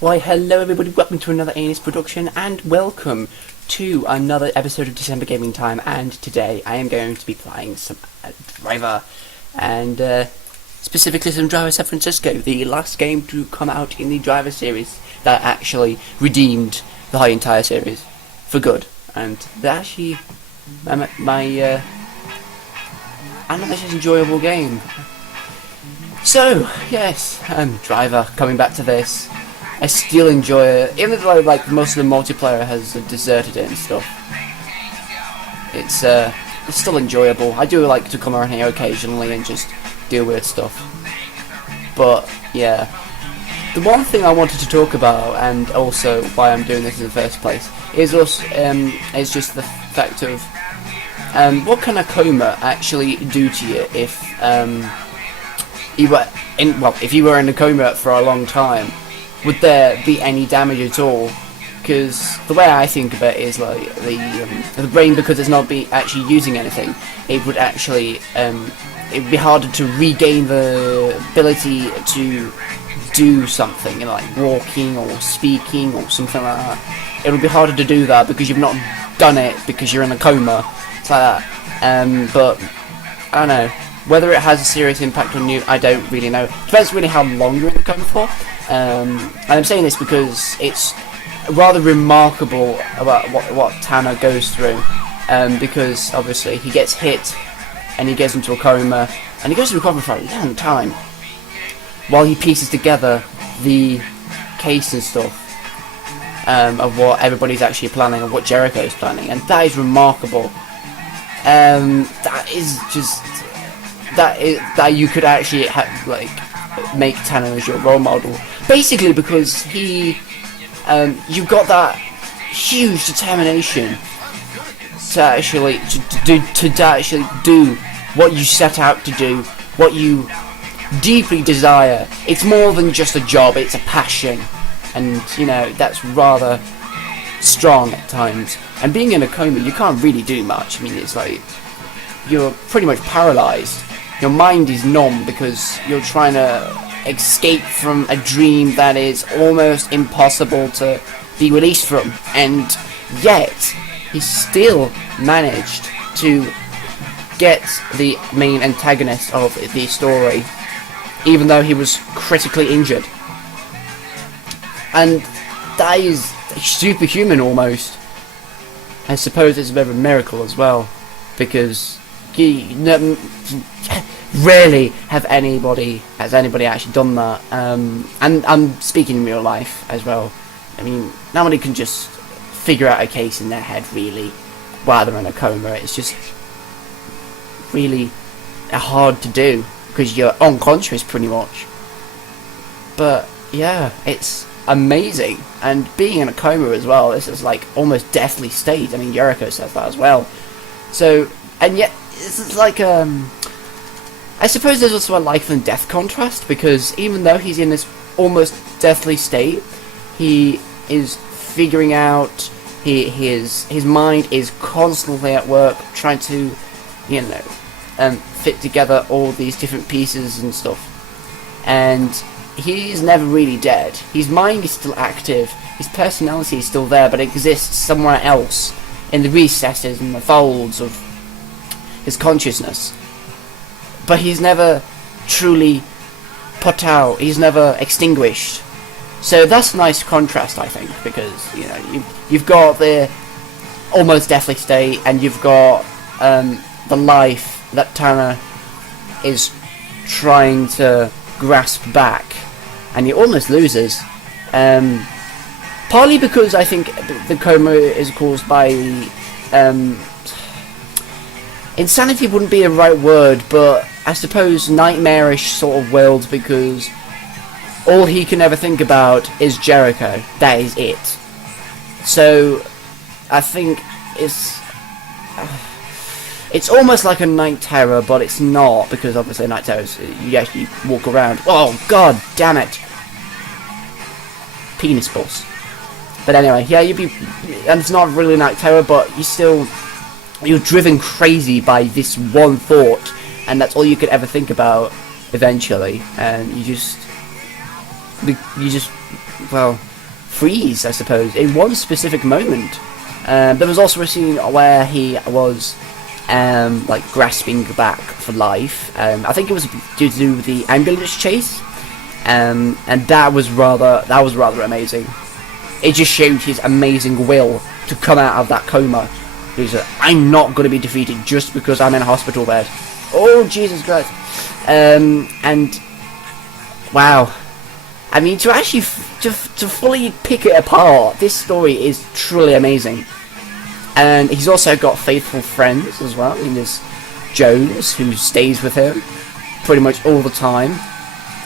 Why, hello everybody, welcome to another Anus production, and welcome to another episode of December Gaming Time. And today I am going to be playing some Driver, and specifically some Driver San Francisco, the last game to come out in the Driver series that actually redeemed the whole entire series for good. And that actually a nice enjoyable game. So yes, Driver, coming back to this. I still enjoy it, even though like most of the multiplayer has deserted it and stuff. It's still enjoyable. I do like to come around here occasionally and just deal with stuff. But yeah, the one thing I wanted to talk about, and also why I'm doing this in the first place, is just the fact of what can a coma actually do to you if if you were in a coma for a long time. Would there be any damage at all? Because the way I think of it is like the brain, because it's not actually using anything, it would actually it would be harder to regain the ability to do something, like walking or speaking or something like that. It would be harder to do that because you've not done it because you're in a coma. It's like that. But I don't know whether it has a serious impact on you. I don't really know. Depends really how long you're in the coma for. And I'm saying this because it's rather remarkable about what Tanner goes through, because obviously he gets hit and he gets into a coma, and he goes into a coma for a long time while he pieces together the case and stuff of what everybody's actually planning and what Jericho's planning, and that is remarkable. That is just that you could actually make Tanner as your role model, basically, because he you've got that huge determination to actually do what you set out to do, what you deeply desire. It's more than just a job, it's a passion, and you know that's rather strong at times. And being in a coma, you can't really do much. I mean, it's like you're pretty much paralyzed. Your mind is numb because you're trying to escape from a dream that is almost impossible to be released from, and yet he still managed to get the main antagonist of the story, even though he was critically injured. And that is superhuman almost. I suppose it's a bit of a miracle as well, because rarely has anybody actually done that, and I'm speaking in real life as well. I mean, nobody can just figure out a case in their head really while they're in a coma. It's just really hard to do because you're unconscious pretty much. But yeah, it's amazing. And being in a coma as well, this is like almost deathly state. I mean, Jericho says that as well. So, and yet it's like I suppose there's also a life and death contrast, because even though he's in this almost deathly state, he is figuring out, his mind is constantly at work trying to, fit together all these different pieces and stuff. And he's never really dead. His mind is still active, his personality is still there, but it exists somewhere else, in the recesses and the folds of his consciousness. But he's never truly put out, he's never extinguished. So that's a nice contrast, I think, because you've got the almost deathly state, and you've got the life that Tanner is trying to grasp back, and he almost loses. Partly because I think the coma is caused by insanity wouldn't be a right word, but I suppose nightmarish sort of world, because all he can ever think about is Jericho. That is it. So I think it's almost like a night terror, but it's not, because obviously night terrors, you actually walk around. Oh god damn it! Penis balls. But anyway, yeah, and it's not really night terror, but you're driven crazy by this one thought, and that's all you could ever think about eventually, and you just, well, freeze, I suppose, in one specific moment. There was also a scene where he was like grasping back for life. I think it was due to the ambulance chase, and that was rather amazing. It just showed his amazing will to come out of that coma. He's like, I'm not going to be defeated just because I'm in a hospital bed. Oh, Jesus Christ. And wow, I mean, to actually to fully pick it apart, this story is truly amazing. And he's also got faithful friends as well. I mean, there's Jones, who stays with him pretty much all the time.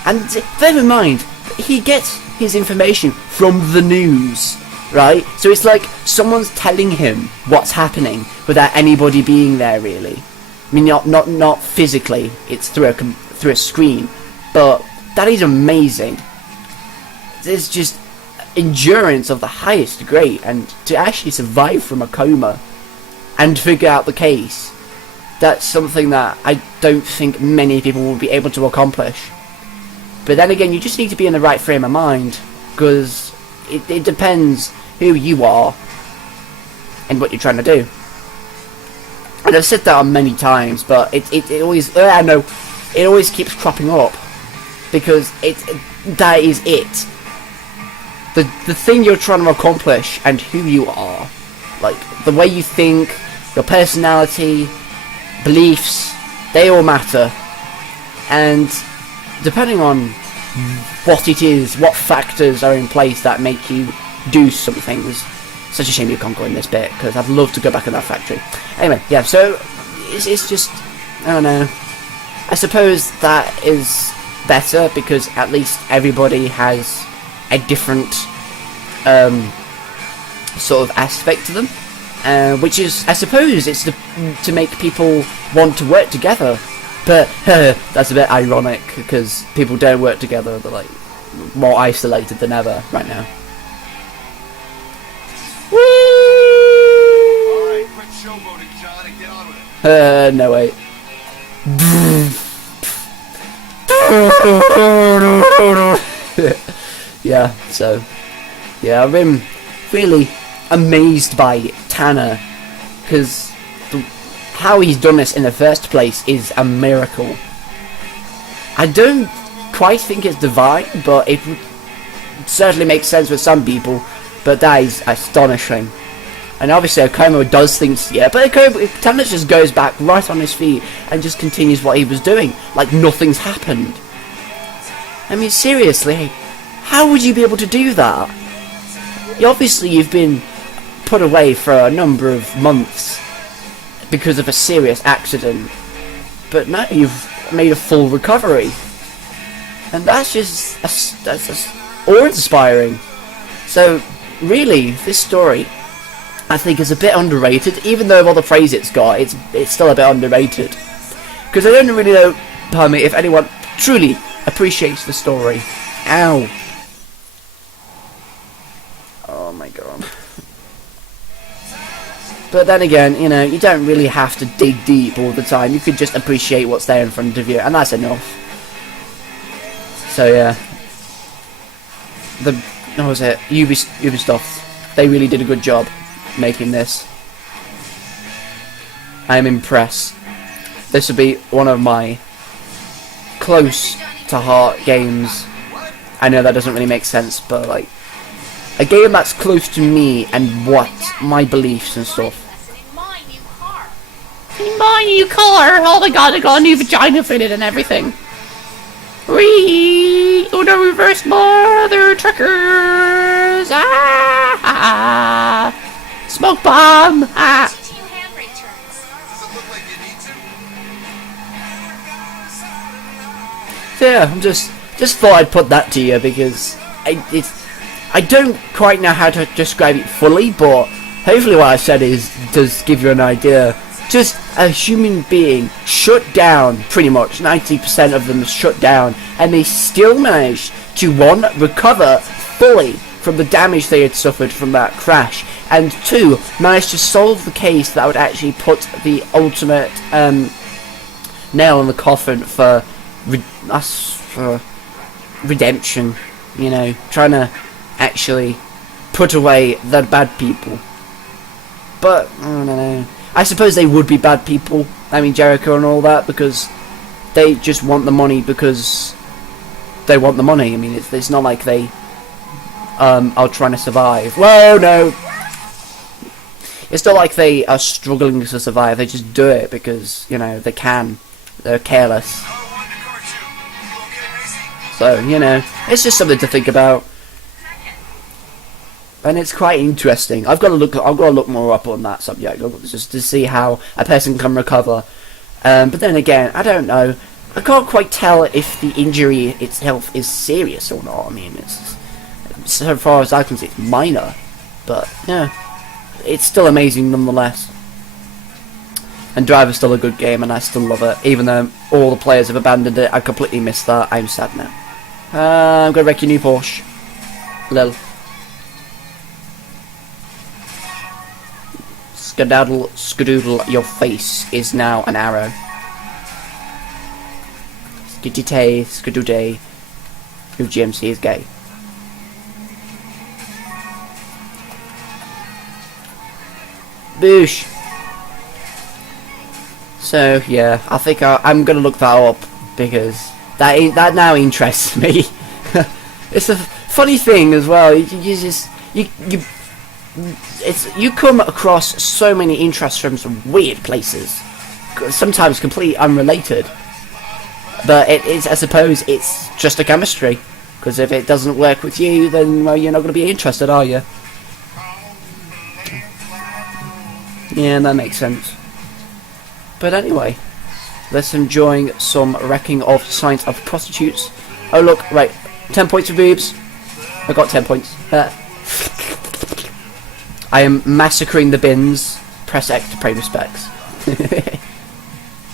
And bear in mind, he gets his information from the news, right? So it's like someone's telling him what's happening without anybody being there, really. I mean, not physically. It's through a screen, but that is amazing. There's just endurance of the highest grade, and to actually survive from a coma and figure out the case, that's something that I don't think many people will be able to accomplish. But then again, you just need to be in the right frame of mind, because it depends who you are and what you're trying to do. And I've said that on many times, but it always I know it always keeps cropping up, because that is it. The thing you're trying to accomplish and who you are, like the way you think, your personality, beliefs, they all matter. And depending on what it is, what factors are in place that make you do some things. Such a shame you can't go in this bit, because I'd love to go back in that factory. Anyway, yeah, so it's just, I don't know. I suppose that is better, because at least everybody has a different sort of aspect to them, which is, I suppose, it's to make people want to work together. But that's a bit ironic, because people don't work together. They're like more isolated than ever right now. Woo! Alright, quit showboating, John, and get on with it. No wait. Yeah, so yeah, I've been really amazed by Tanner, because how he's done this in the first place is a miracle. I don't quite think it's divine, but it certainly makes sense with some people, but that is astonishing. And obviously Okomo does things, yeah, but Tanner just goes back right on his feet and just continues what he was doing, like nothing's happened. I mean, seriously, how would you be able to do that? Obviously you've been put away for a number of months because of a serious accident, but now you've made a full recovery, and that's just awe-inspiring. So really, this story, I think, is a bit underrated. Even though of all the praise it's got, it's still a bit underrated, because I don't really know, pardon me, if anyone truly appreciates the story. Ow. Oh my god. But then again, you know, you don't really have to dig deep all the time. You could just appreciate what's there in front of you, and that's enough. So yeah, what was it? Ubisoft. They really did a good job making this. I am impressed. This would be one of my close to heart games. I know that doesn't really make sense, but like a game that's close to me and what my beliefs and stuff. My new car! Oh my god, I got a new vagina fitted and everything. Wee! Oh no, reverse mother truckers! Ah! Smoke bomb! Ah! So yeah, I'm just thought I'd put that to you, because I don't quite know how to describe it fully, but hopefully what I said does give you an idea. Just a human being shut down, pretty much 90% of them shut down, and they still managed to, one, recover fully from the damage they had suffered from that crash, and two, managed to solve the case that would actually put the ultimate nail in the coffin for redemption. You know, trying to actually put away the bad people. But I don't know. I suppose they would be bad people. I mean, Jericho and all that, because they just want the money because they want the money. I mean, it's not like they are trying to survive. Whoa, no. It's not like they are struggling to survive. They just do it because, you know, they can. They're careless. So, you know, it's just something to think about. And it's quite interesting. I've got to look more up on that subject, just to see how a person can recover. But then again, I don't know. I can't quite tell if the injury itself is serious or not. I mean, it's, so far as I can see, it's minor. But, yeah, it's still amazing nonetheless. And Driver's still a good game, and I still love it. Even though all the players have abandoned it, I completely missed that. I'm sad now. I'm going to wreck your new Porsche. Lil. Skedaddle, skadoodle, your face is now an arrow. Skidity, skadooday, your GMC is gay. Boosh. So yeah, I think I'm gonna look that up because that now interests me. It's a funny thing as well. You come across so many interests from some weird places, sometimes completely unrelated. But it's, I suppose it's just a chemistry, because if it doesn't work with you, then well, you're not going to be interested, are you? Yeah, that makes sense. But anyway, let's enjoy some wrecking of signs of prostitutes. Oh look, right, 10 points for boobs. I got 10 points. I am massacring the bins. Press X to pay respects.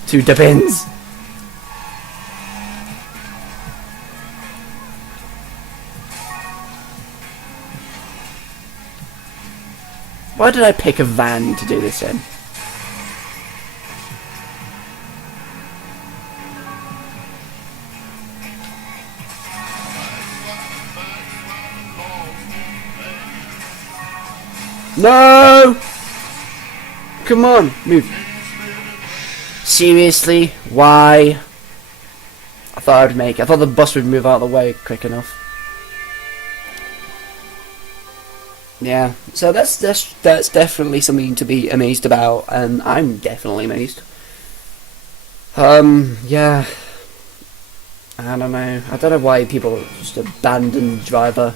To the bins. Why did I pick a van to do this in? No! Come on, move. Seriously? Why? I thought I thought the bus would move out of the way quick enough. Yeah, so that's definitely something to be amazed about, and I'm definitely amazed. Yeah. I don't know. I don't know why people just abandon Driver.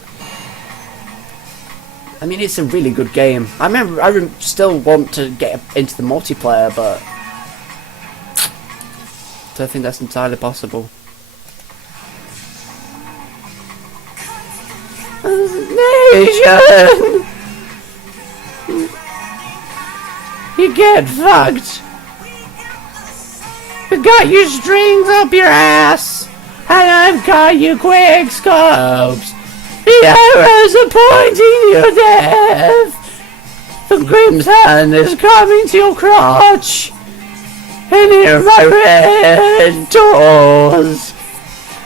I mean, it's a really good game. I still want to get into the multiplayer, but I don't think that's entirely possible. Nation! You get fucked. I got your strings up your ass, and I've got your quick scopes. The arrows are pointing your death. The Grim's hand is coming to your crotch. And here my red doors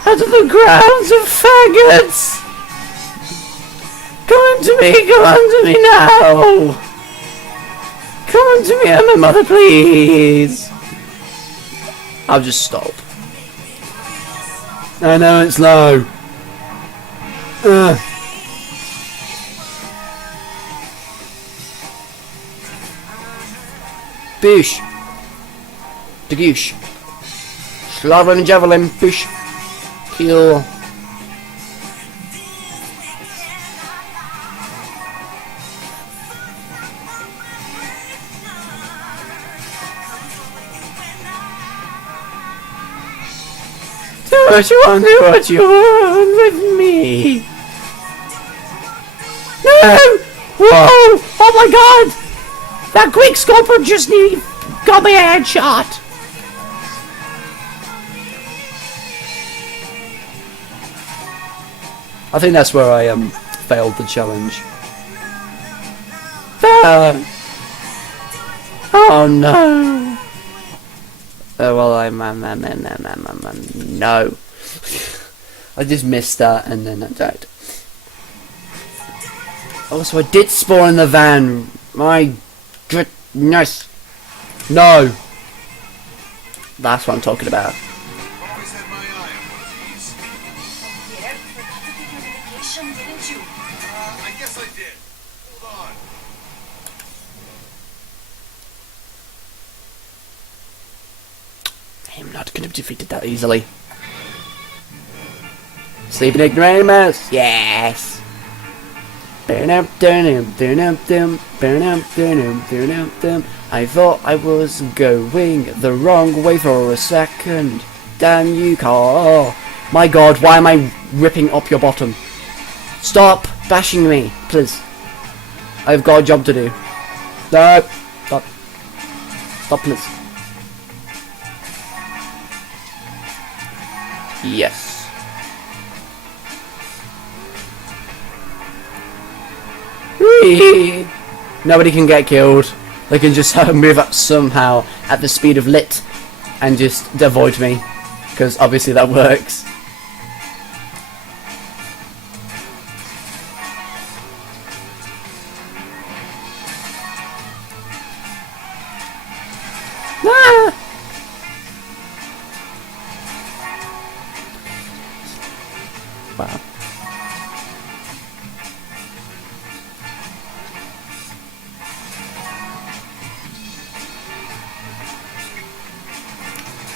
out of the grounds of faggots. Come unto me now. Come unto me, my mother, please. I'll just stop. I know it's low. Boosh. Dagoosh. Slaveling and javelin. Boosh. Kill. Do what you want, do what you want with me. No! Whoa! Oh my god! That quick scoper just got me a headshot! I think that's where I failed the challenge. Oh no! Oh well, no. I just missed that and then I died. Oh, so I did spawn in the van. My goodness. No. That's what I'm talking about. Always had my eye on one of these. Here, forgot to give your medication, didn't you? I guess I did. Hold on. I'm not going to be defeated that easily. Sleeping ignoramus. Yes. I thought I was going the wrong way for a second. Damn you, car. My god, why am I ripping up your bottom? Stop bashing me, please. I've got a job to do. No. Stop. Stop, please. Yes. Whee! Nobody can get killed. They can just move up somehow at the speed of lit and just avoid me, because obviously that works. Ah! Wow.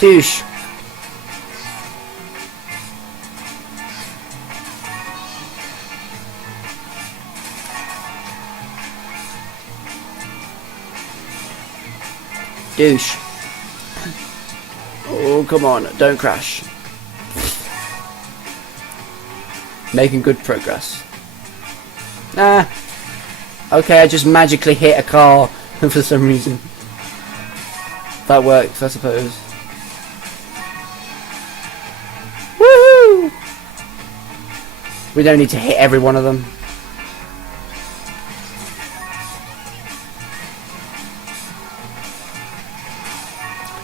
Douche. Douche. Oh, come on, don't crash. Making good progress. Ah. Okay, I just magically hit a car for some reason. That works, I suppose. Woohoo! We don't need to hit every one of them.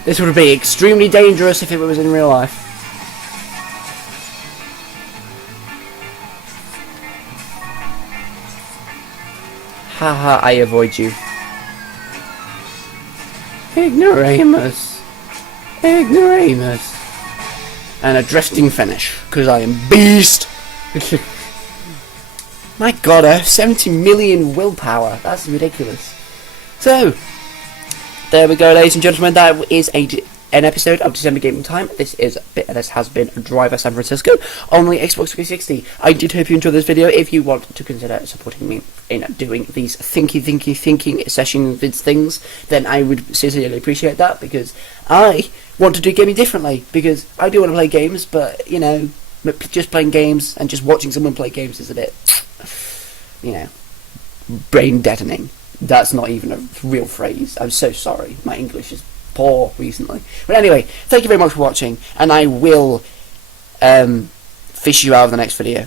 This would be extremely dangerous if it was in real life. Haha, I avoid you. Ignoramus. Ignoramus. And a drifting finish, because I am beast. My god, I have 70 million willpower. That's ridiculous. So, there we go, ladies and gentlemen. That is an episode of December Gaming Time. This has been Driver San Francisco on the Xbox 360. I did hope you enjoyed this video. If you want to consider supporting me in doing these thinking session things, then I would sincerely appreciate that, because I want to do gaming differently, because I do want to play games, but, you know, just playing games and just watching someone play games is a bit, you know, brain deadening. That's not even a real phrase. I'm so sorry. My English is poor recently. But anyway, thank you very much for watching, and I will fish you out of the next video.